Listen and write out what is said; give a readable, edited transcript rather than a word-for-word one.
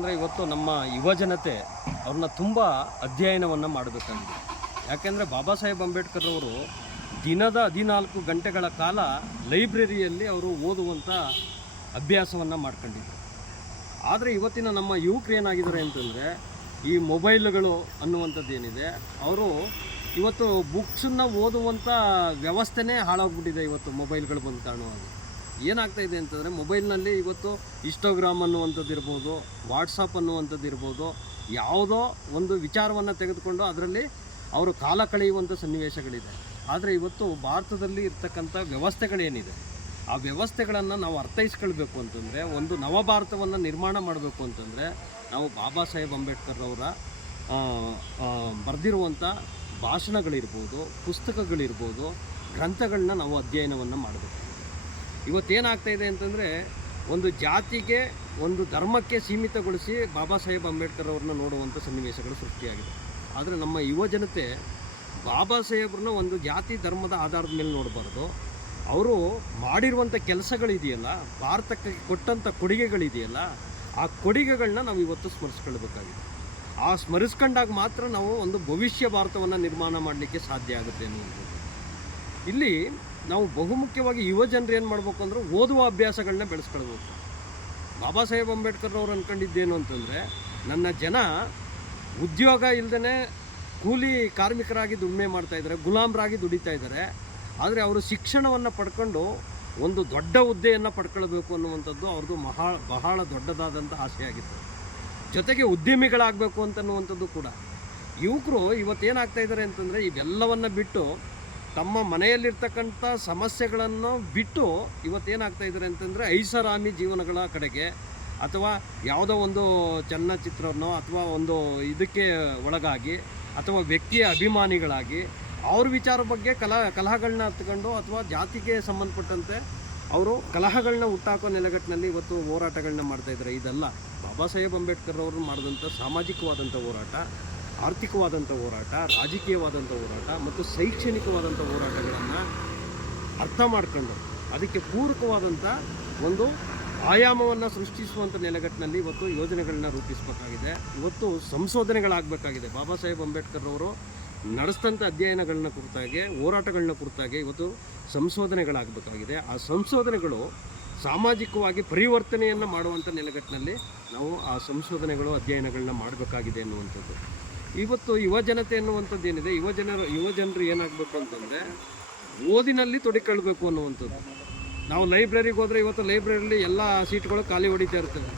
ಅಂದರೆ ಇವತ್ತು ನಮ್ಮ ಯುವಜನತೆ ಅವ್ರನ್ನ ತುಂಬ ಅಧ್ಯಯನವನ್ನು ಮಾಡಬೇಕಾಗಿದೆ. ಯಾಕೆಂದರೆ ಬಾಬಾ ಸಾಹೇಬ್ ಅಂಬೇಡ್ಕರ್ ಅವರು ದಿನದ 14 ಗಂಟೆಗಳ ಕಾಲ ಲೈಬ್ರರಿಯಲ್ಲಿ ಅವರು ಓದುವಂಥ ಅಭ್ಯಾಸವನ್ನು ಮಾಡ್ಕೊಂಡಿದ್ರು. ಆದರೆ ಇವತ್ತಿನ ನಮ್ಮ ಯುವಕರು ಏನಾಗಿದ್ದಾರೆ ಅಂತಂದರೆ ಈ ಮೊಬೈಲ್ಗಳು ಅನ್ನುವಂಥದ್ದು ಏನಿದೆ, ಅವರು ಇವತ್ತು ಬುಕ್ಸನ್ನು ಓದುವಂಥ ವ್ಯವಸ್ಥೆನೇ ಹಾಳಾಗ್ಬಿಟ್ಟಿದೆ. ಇವತ್ತು ಮೊಬೈಲ್ಗಳು ಬಂದು ಕಾಣುವಾಗ ಏನಾಗ್ತಾಯಿದೆ ಅಂತಂದರೆ, ಮೊಬೈಲ್ನಲ್ಲಿ ಇವತ್ತು ಇನ್ಸ್ಟಾಗ್ರಾಮ್ ಅನ್ನುವಂಥದ್ದು ಇರ್ಬೋದು, ವಾಟ್ಸಪ್ ಅನ್ನುವಂಥದ್ದು ಇರ್ಬೋದು, ಯಾವುದೋ ಒಂದು ವಿಚಾರವನ್ನು ತೆಗೆದುಕೊಂಡು ಅದರಲ್ಲಿ ಅವರು ಕಾಲ ಕಳೆಯುವಂಥ ಸನ್ನಿವೇಶಗಳಿದೆ. ಆದರೆ ಇವತ್ತು ಭಾರತದಲ್ಲಿ ಇರ್ತಕ್ಕಂಥ ವ್ಯವಸ್ಥೆಗಳೇನಿದೆ, ಆ ವ್ಯವಸ್ಥೆಗಳನ್ನು ನಾವು ಅರ್ಥೈಸ್ಕೊಳ್ಬೇಕು ಅಂತಂದರೆ, ಒಂದು ನವಭಾರತವನ್ನು ನಿರ್ಮಾಣ ಮಾಡಬೇಕು ಅಂತಂದರೆ ನಾವು ಬಾಬಾ ಸಾಹೇಬ್ ಅಂಬೇಡ್ಕರ್ ಅವರ ಬರೆದಿರುವಂಥ ಭಾಷಣಗಳಿರ್ಬೋದು, ಪುಸ್ತಕಗಳಿರ್ಬೋದು, ಗ್ರಂಥಗಳನ್ನ ನಾವು ಅಧ್ಯಯನವನ್ನು ಮಾಡಬೇಕು. ಇವತ್ತೇನಾಗ್ತಾಯಿದೆ ಅಂತಂದರೆ, ಒಂದು ಜಾತಿಗೆ ಒಂದು ಧರ್ಮಕ್ಕೆ ಸೀಮಿತಗೊಳಿಸಿ ಬಾಬಾ ಸಾಹೇಬ್ ಅಂಬೇಡ್ಕರ್ ಅವ್ರನ್ನ ನೋಡುವಂಥ ಸನ್ನಿವೇಶಗಳು ಸೃಷ್ಟಿಯಾಗಿದೆ. ಆದರೆ ನಮ್ಮ ಯುವ ಜನತೆ ಬಾಬಾ ಸಾಹೇಬ್ರನ್ನ ಒಂದು ಜಾತಿ ಧರ್ಮದ ಆಧಾರದ ಮೇಲೆ ನೋಡಬಾರ್ದು. ಅವರು ಮಾಡಿರುವಂಥ ಕೆಲಸಗಳಿದೆಯಲ್ಲ, ಭಾರತಕ್ಕೆ ಕೊಟ್ಟಂಥ ಕೊಡುಗೆಗಳಿದೆಯಲ್ಲ, ಆ ಕೊಡುಗೆಗಳನ್ನ ನಾವು ಇವತ್ತು ಸ್ಮರಿಸ್ಕೊಳ್ಬೇಕಾಗಿದೆ. ಆ ಸ್ಮರಿಸ್ಕೊಂಡಾಗ ಮಾತ್ರ ನಾವು ಒಂದು ಭವಿಷ್ಯ ಭಾರತವನ್ನು ನಿರ್ಮಾಣ ಮಾಡಲಿಕ್ಕೆ ಸಾಧ್ಯ ಆಗುತ್ತೆ ಅನ್ನುವಂಥದ್ದು. ಇಲ್ಲಿ ನಾವು ಬಹುಮುಖ್ಯವಾಗಿ ಯುವ ಜನರು ಏನು ಮಾಡಬೇಕು ಅಂದರೆ, ಓದುವ ಅಭ್ಯಾಸಗಳನ್ನ ಬೆಳೆಸ್ಕೊಳ್ಬೇಕು. ಬಾಬಾ ಸಾಹೇಬ್ ಅಂಬೇಡ್ಕರ್ ಅವರು ಅಂದ್ಕೊಂಡಿದ್ದೇನು ಅಂತಂದರೆ, ನನ್ನ ಜನ ಉದ್ಯೋಗ ಇಲ್ಲದೇ ಕೂಲಿ ಕಾರ್ಮಿಕರಾಗಿ ದುಡಿಮೆ ಮಾಡ್ತಾಯಿದ್ದಾರೆ, ಗುಲಾಮರಾಗಿ ದುಡಿತಾ ಇದ್ದಾರೆ. ಆದರೆ ಅವರು ಶಿಕ್ಷಣವನ್ನು ಪಡ್ಕೊಂಡು ಒಂದು ದೊಡ್ಡ ಹುದ್ದೆಯನ್ನು ಪಡ್ಕೊಳ್ಬೇಕು ಅನ್ನುವಂಥದ್ದು ಅವ್ರದ್ದು ಬಹಳ ದೊಡ್ಡದಾದಂಥ ಆಸೆಯಾಗಿತ್ತು. ಜೊತೆಗೆ ಉದ್ಯಮಿಗಳಾಗಬೇಕು ಅಂತನ್ನುವಂಥದ್ದು ಕೂಡ. ಯುವಕರು ಇವತ್ತೇನಾಗ್ತಾಯಿದ್ದಾರೆ ಅಂತಂದರೆ, ಇವೆಲ್ಲವನ್ನು ಬಿಟ್ಟು ತಮ್ಮ ಮನೆಯಲ್ಲಿರ್ತಕ್ಕಂಥ ಸಮಸ್ಯೆಗಳನ್ನು ಬಿಟ್ಟು ಇವತ್ತೇನಾಗ್ತಾಯಿದ್ದಾರೆ ಅಂತಂದರೆ, ಐಷಾರಾಮಿ ಜೀವನಗಳ ಕಡೆಗೆ, ಅಥವಾ ಯಾವುದೋ ಒಂದು ಚಲನಚಿತ್ರನೋ ಅಥವಾ ಒಂದು ಇದಕ್ಕೆ ಒಳಗಾಗಿ, ಅಥವಾ ವ್ಯಕ್ತಿಯ ಅಭಿಮಾನಿಗಳಾಗಿ ಅವ್ರ ವಿಚಾರ ಬಗ್ಗೆ ಕಲಹಗಳನ್ನ ಹತ್ಕೊಂಡು, ಅಥವಾ ಜಾತಿಗೆ ಸಂಬಂಧಪಟ್ಟಂತೆ ಅವರು ಕಲಹಗಳನ್ನ ಹುಟ್ಟಾಕೋ ನೆಲೆಗಟ್ಟಿನಲ್ಲಿ ಇವತ್ತು ಹೋರಾಟಗಳನ್ನ ಮಾಡ್ತಾಯಿದ್ದಾರೆ. ಇದೆಲ್ಲ ಬಾಬಾ ಸಾಹೇಬ್ ಅಂಬೇಡ್ಕರ್ ಅವರು ಮಾಡಿದಂಥ ಸಾಮಾಜಿಕವಾದಂಥ ಹೋರಾಟ, ಆರ್ಥಿಕವಾದಂಥ ಹೋರಾಟ, ರಾಜಕೀಯವಾದಂಥ ಹೋರಾಟ ಮತ್ತು ಶೈಕ್ಷಣಿಕವಾದಂಥ ಹೋರಾಟಗಳನ್ನು ಅರ್ಥ ಮಾಡ್ಕೊಂಡು ಅದಕ್ಕೆ ಪೂರಕವಾದಂಥ ಒಂದು ಆಯಾಮವನ್ನು ಸೃಷ್ಟಿಸುವಂಥ ನೆಲೆಗಟ್ಟಿನಲ್ಲಿ ಇವತ್ತು ಯೋಜನೆಗಳನ್ನ ರೂಪಿಸಬೇಕಾಗಿದೆ. ಇವತ್ತು ಸಂಶೋಧನೆಗಳಾಗಬೇಕಾಗಿದೆ. ಬಾಬಾ ಸಾಹೇಬ್ ಅಂಬೇಡ್ಕರ್ ಅವರು ನಡೆಸಿದಂಥ ಅಧ್ಯಯನಗಳನ್ನ ಕುರಿತಾಗೆ, ಹೋರಾಟಗಳನ್ನ ಕುರಿತಾಗೆ ಇವತ್ತು ಸಂಶೋಧನೆಗಳಾಗಬೇಕಾಗಿದೆ. ಆ ಸಂಶೋಧನೆಗಳು ಸಾಮಾಜಿಕವಾಗಿ ಪರಿವರ್ತನೆಯನ್ನು ಮಾಡುವಂಥ ನೆಲೆಗಟ್ಟಿನಲ್ಲಿ ನಾವು ಆ ಸಂಶೋಧನೆಗಳು, ಅಧ್ಯಯನಗಳನ್ನ ಮಾಡಬೇಕಾಗಿದೆ ಎನ್ನುವಂಥದ್ದು. ಇವತ್ತು ಯುವ ಜನತೆ ಎನ್ನುವಂಥದ್ದು ಏನಿದೆ, ಯುವ ಜನರು ಏನಾಗಬೇಕು ಅಂತಂದರೆ, ಓದಿನಲ್ಲಿ ತೊಡಗಿಕೊಳ್ಬೇಕು ಅನ್ನುವಂಥದ್ದು. ನಾವು ಲೈಬ್ರರಿಗೆ ಹೋದರೆ ಇವತ್ತು ಲೈಬ್ರರಿಯಲ್ಲಿ ಎಲ್ಲ ಸೀಟ್ಗಳು ಖಾಲಿ ಹೊಡಿತಾ ಇರ್ತವೆ.